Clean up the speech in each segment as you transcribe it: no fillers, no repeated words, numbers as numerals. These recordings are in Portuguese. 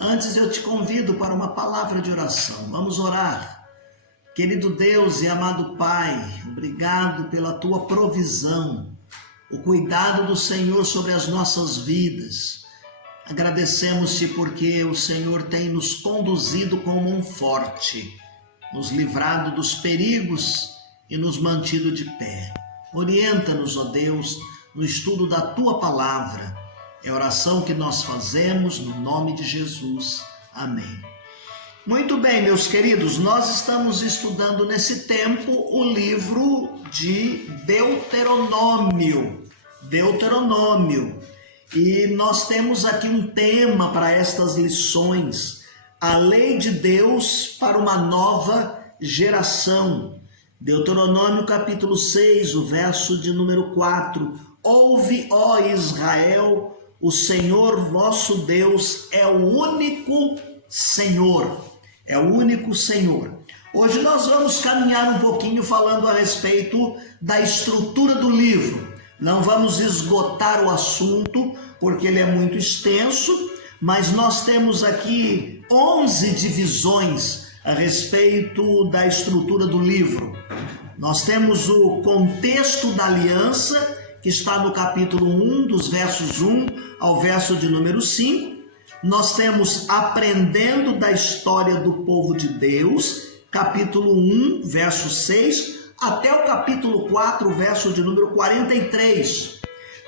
Antes eu te convido para uma palavra de oração. Vamos orar. Querido Deus e amado Pai, obrigado pela tua provisão, o cuidado do Senhor sobre as nossas vidas. Agradecemos-te porque o Senhor tem nos conduzido com mão forte, nos livrado dos perigos e nos mantido de pé. Orienta-nos, ó Deus, no estudo da tua palavra. É a oração que nós fazemos no nome de Jesus. Amém. Muito bem, meus queridos, nós estamos estudando nesse tempo o livro de Deuteronômio. E nós temos aqui um tema para estas lições: a lei de Deus para uma nova geração. Deuteronômio capítulo 6, o verso de número 4. Ouve, ó Israel, o Senhor vosso Deus é o único Senhor. É o único Senhor. Hoje nós vamos caminhar um pouquinho falando a respeito da estrutura do livro. Não vamos esgotar o assunto, porque ele é muito extenso, mas nós temos aqui 11 divisões a respeito da estrutura do livro. Nós temos o contexto da aliança, que está no capítulo 1, dos versos 1 ao verso de número 5. Nós temos aprendendo da história do povo de Deus, capítulo 1, verso 6, até o capítulo 4, verso de número 43.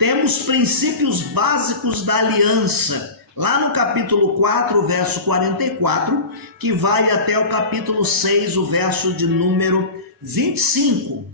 Temos princípios básicos da aliança, lá no capítulo 4, verso 44, que vai até o capítulo 6, o verso de número 25.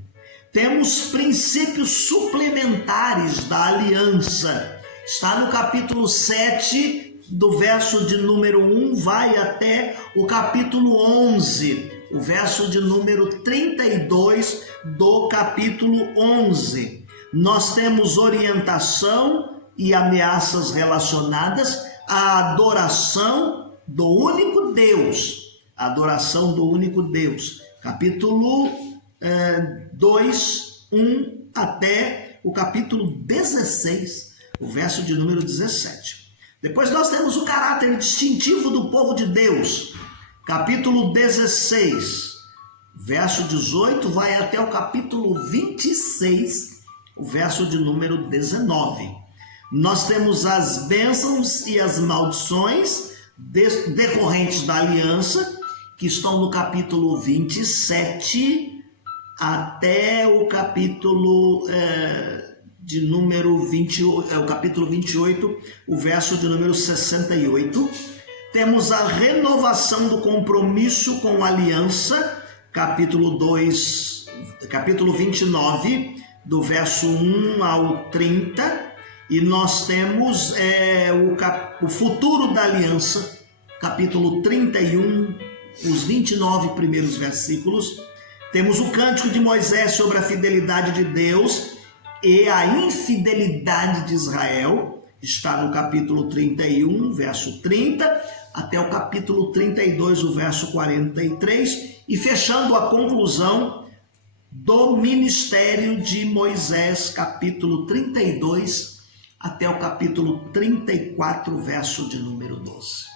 Temos princípios suplementares da aliança. Está no capítulo 7, do verso de número 1, vai até o capítulo 11, o verso de número 32 do capítulo 11. Nós temos orientação e ameaças relacionadas à adoração do único Deus. Adoração do único Deus. Capítulo 2, 1 até o capítulo 16, o verso de número 17. Depois nós temos o caráter distintivo do povo de Deus. Capítulo 16, verso 18, vai até o capítulo 26, o verso de número 19. Nós temos as bênçãos e as maldições decorrentes da aliança, que estão no capítulo 27 até o capítulo de número 28, o capítulo 28, o verso de número 68. Temos a renovação do compromisso com a aliança, capítulo 29, do verso 1 ao 30. E nós temos o futuro da aliança, capítulo 31, os 29 primeiros versículos. Temos o cântico de Moisés sobre a fidelidade de Deus e a infidelidade de Israel. Está no capítulo 31, verso 30, até o capítulo 32, o verso 43. E fechando a conclusão do ministério de Moisés, capítulo 32, até o capítulo 34, verso de número 12.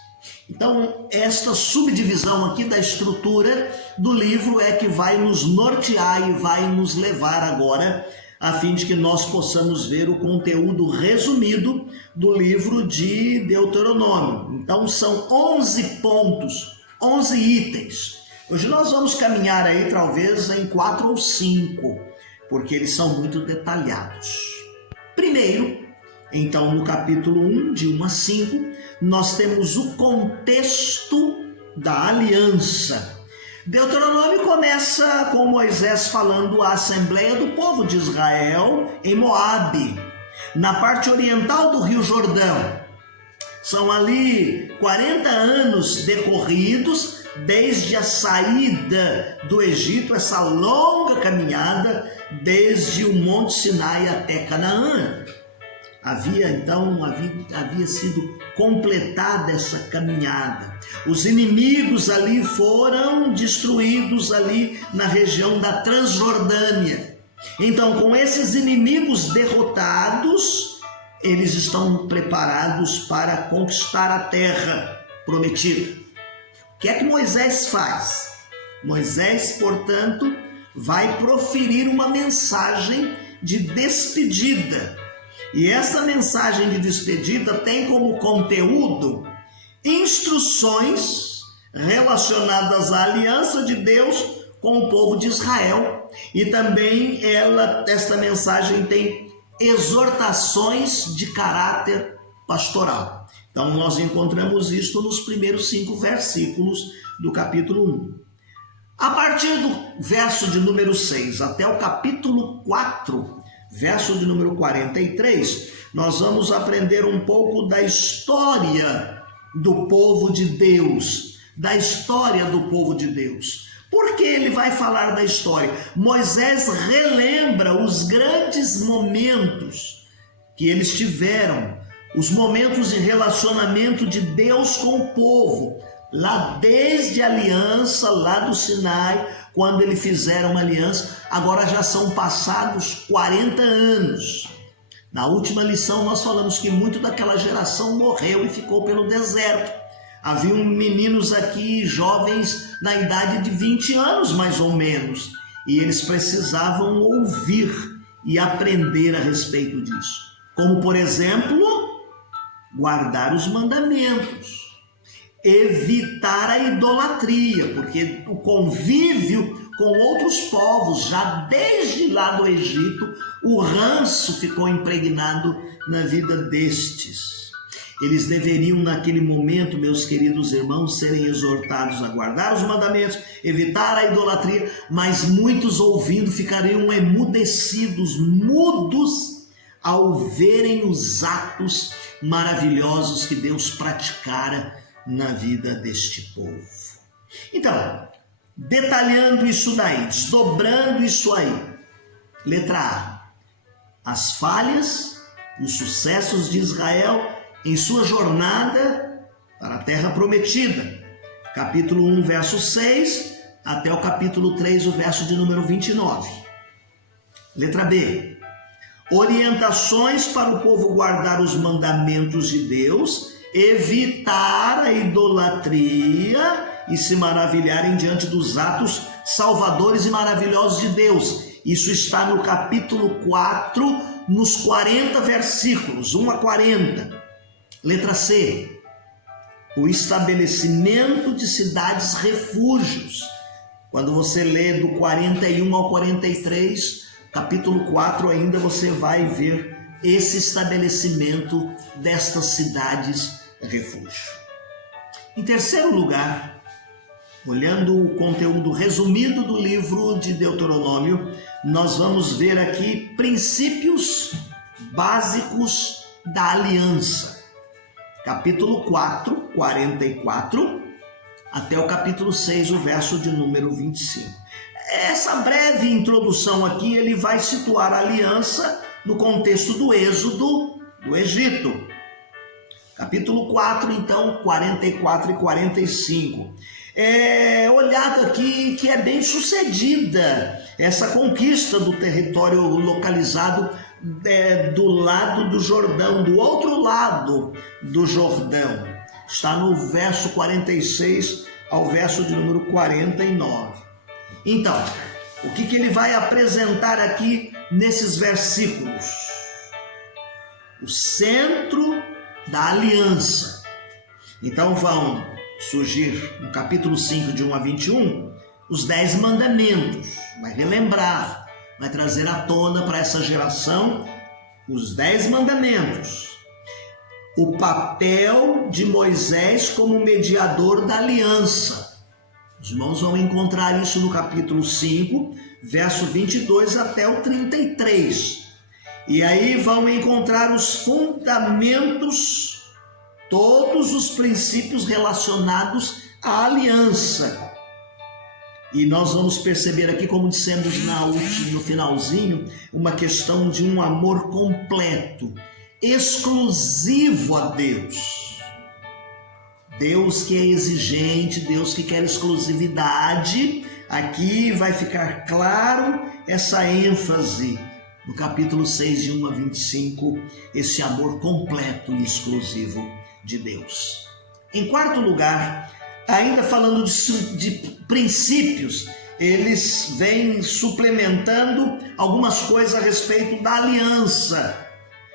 Então, esta subdivisão aqui da estrutura do livro é que vai nos nortear e vai nos levar agora, a fim de que nós possamos ver o conteúdo resumido do livro de Deuteronômio. Então, são 11 pontos, 11 itens. Hoje nós vamos caminhar aí talvez em 4 ou 5, porque eles são muito detalhados. Primeiro, então, no capítulo 1, de 1 a 5, nós temos o contexto da aliança. Deuteronômio começa com Moisés falando à Assembleia do povo de Israel em Moabe, na parte oriental do Rio Jordão. São ali 40 anos decorridos desde a saída do Egito, essa longa caminhada desde o Monte Sinai até Canaã. Havia sido completada essa caminhada. Os inimigos ali foram destruídos ali na região da Transjordânia. Então, com esses inimigos derrotados, eles estão preparados para conquistar a terra. prometida. O que é que Moisés faz? Moisés, portanto, vai proferir uma mensagem de despedida. E essa mensagem de despedida tem como conteúdo instruções relacionadas à aliança de Deus com o povo de Israel. E também esta mensagem tem exortações de caráter pastoral. Então nós encontramos isto nos primeiros 5 versículos do capítulo 1. A partir do verso de número 6 até o capítulo 4, verso de número 43, nós vamos aprender um pouco da história do povo de Deus. Por que ele vai falar da história? Moisés relembra os grandes momentos que eles tiveram, os momentos de relacionamento de Deus com o povo, lá desde a aliança, lá do Sinai, quando eles fizeram uma aliança. Agora já são passados 40 anos. Na última lição nós falamos que muito daquela geração morreu e ficou pelo deserto. Haviam meninos aqui, jovens, na idade de 20 anos mais ou menos, e eles precisavam ouvir e aprender a respeito disso. Como, por exemplo, guardar os mandamentos, evitar a idolatria, porque o convívio com outros povos, já desde lá do Egito, o ranço ficou impregnado na vida destes. Eles deveriam, naquele momento, meus queridos irmãos, serem exortados a guardar os mandamentos, evitar a idolatria, mas muitos ouvindo ficariam emudecidos, mudos, ao verem os atos maravilhosos que Deus praticara na vida deste povo. Então, detalhando isso daí, desdobrando isso aí. Letra A. As falhas, os sucessos de Israel em sua jornada para a terra prometida. Capítulo 1, verso 6, até o capítulo 3, o verso de número 29. Letra B. Orientações para o povo guardar os mandamentos de Deus, evitar a idolatria e se maravilharem diante dos atos salvadores e maravilhosos de Deus. Isso está no capítulo 4, nos 40 versículos, 1 a 40. Letra C. O estabelecimento de cidades refúgios. Quando você lê do 41 ao 43, capítulo 4 ainda, você vai ver esse estabelecimento destas cidades refúgio. Em terceiro lugar, olhando o conteúdo resumido do livro de Deuteronômio, nós vamos ver aqui princípios básicos da aliança. Capítulo 4, 44, até o capítulo 6, o verso de número 25. Essa breve introdução aqui, ele vai situar a aliança no contexto do êxodo do Egito. Capítulo 4, então, 44 e 45. Olhado aqui que é bem sucedida essa conquista do território localizado do lado do Jordão, do outro lado do Jordão. Está no verso 46 ao verso de número 49. Então, o que ele vai apresentar aqui nesses versículos? O centro da aliança. Então vão surgir no capítulo 5, de 1 a 21, os 10 mandamentos. Vai relembrar, vai trazer à tona para essa geração os 10 mandamentos. O papel de Moisés como mediador da aliança. Os irmãos vão encontrar isso no capítulo 5, verso 22 até o 33. E aí vão encontrar os fundamentos, todos os princípios relacionados à aliança. E nós vamos perceber aqui, como dissemos no finalzinho, uma questão de um amor completo, exclusivo a Deus. Deus que é exigente, Deus que quer exclusividade. Aqui vai ficar claro essa ênfase no capítulo 6, de 1 a 25, esse amor completo e exclusivo de Deus. Em quarto lugar, ainda falando de princípios, eles vêm suplementando algumas coisas a respeito da aliança.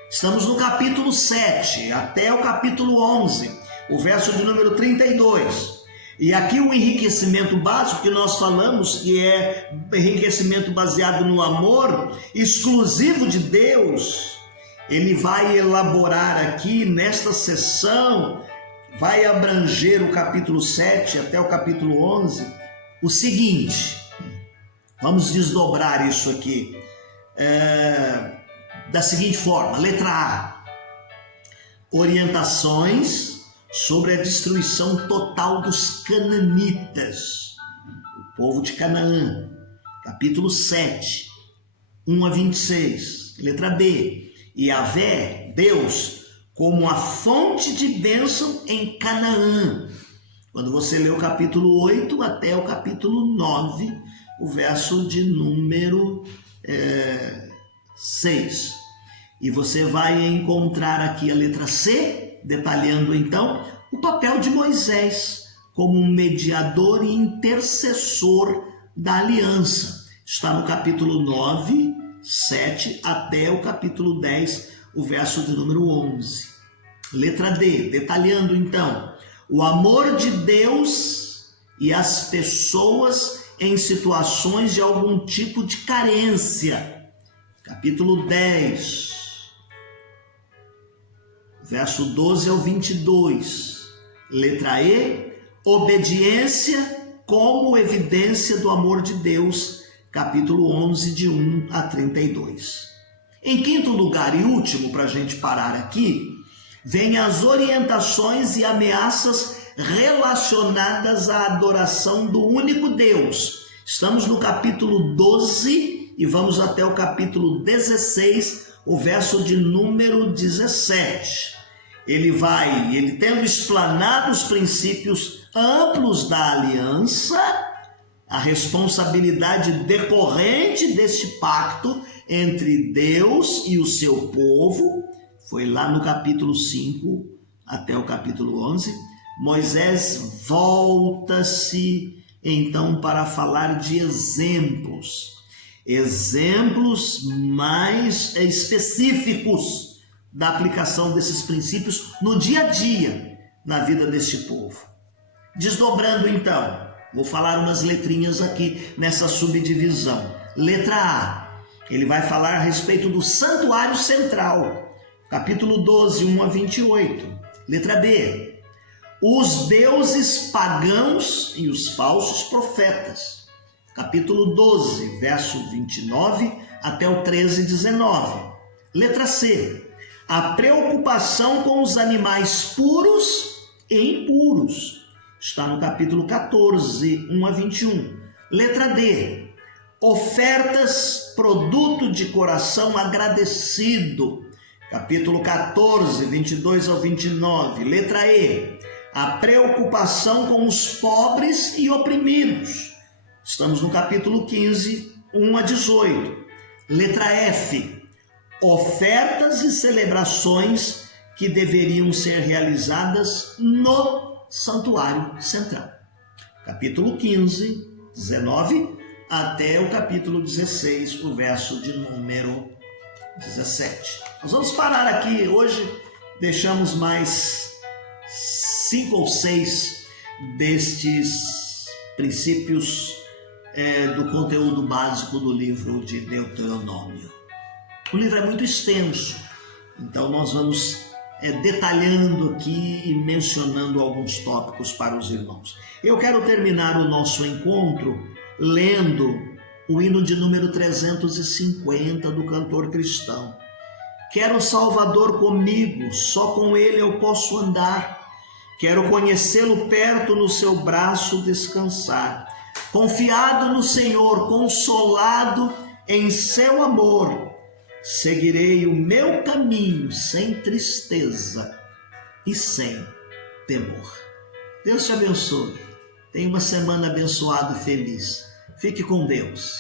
Estamos no capítulo 7 até o capítulo 11, o verso de número 32. E aqui o enriquecimento básico que nós falamos, que é enriquecimento baseado no amor exclusivo de Deus, ele vai elaborar aqui nesta sessão, vai abranger o capítulo 7 até o capítulo 11, o seguinte. Vamos desdobrar isso aqui da seguinte forma. Letra A. Orientações sobre a destruição total dos cananitas, o povo de Canaã. Capítulo 7, 1 a 26. Letra B. Yahvé, Deus, como a fonte de bênção em Canaã. Quando você lê o capítulo 8 até o capítulo 9, o verso de número 6. E você vai encontrar aqui a letra C, detalhando então o papel de Moisés como um mediador e intercessor da aliança. Está no capítulo 9, 7 até o capítulo 10, o verso de número 11. Letra D, detalhando então o amor de Deus e as pessoas em situações de algum tipo de carência. Capítulo 10, verso 12 ao 22. Letra E, obediência como evidência do amor de Deus. Capítulo 11, de 1 a 32. Em quinto lugar e último, para a gente parar aqui, vem as orientações e ameaças relacionadas à adoração do único Deus. Estamos no capítulo 12 e vamos até o capítulo 16, o verso de número 17. Ele tendo explanado os princípios amplos da aliança, a responsabilidade decorrente deste pacto entre Deus e o seu povo, foi lá no capítulo 5 até o capítulo 11, Moisés volta-se então para falar de exemplos mais específicos da aplicação desses princípios no dia a dia na vida deste povo. Desdobrando então, vou falar umas letrinhas aqui nessa subdivisão. Letra A, ele vai falar a respeito do santuário central, capítulo 12, 1 a 28. Letra B, os deuses pagãos e os falsos profetas, capítulo 12, verso 29 até o 13, 19. Letra C, a preocupação com os animais puros e impuros, está no capítulo 14, 1 a 21. Letra D, ofertas, produto de coração agradecido, capítulo 14, 22 ao 29. Letra E, a preocupação com os pobres e oprimidos, estamos no capítulo 15, 1 a 18. Letra F, ofertas e celebrações que deveriam ser realizadas no santuário central. Capítulo 15, 19 até o capítulo 16, o verso de número 17. Nós vamos parar aqui hoje, deixamos mais 5 ou 6 destes princípios do conteúdo básico do livro de Deuteronômio. O livro é muito extenso, então nós vamos detalhando aqui e mencionando alguns tópicos para os irmãos. Eu quero terminar o nosso encontro lendo o hino de número 350 do cantor cristão. Quero o Salvador comigo, só com ele eu posso andar. Quero conhecê-lo perto, no seu braço descansar. Confiado no Senhor, consolado em seu amor, seguirei o meu caminho sem tristeza e sem temor. Deus te abençoe. Tenha uma semana abençoada e feliz. Fique com Deus.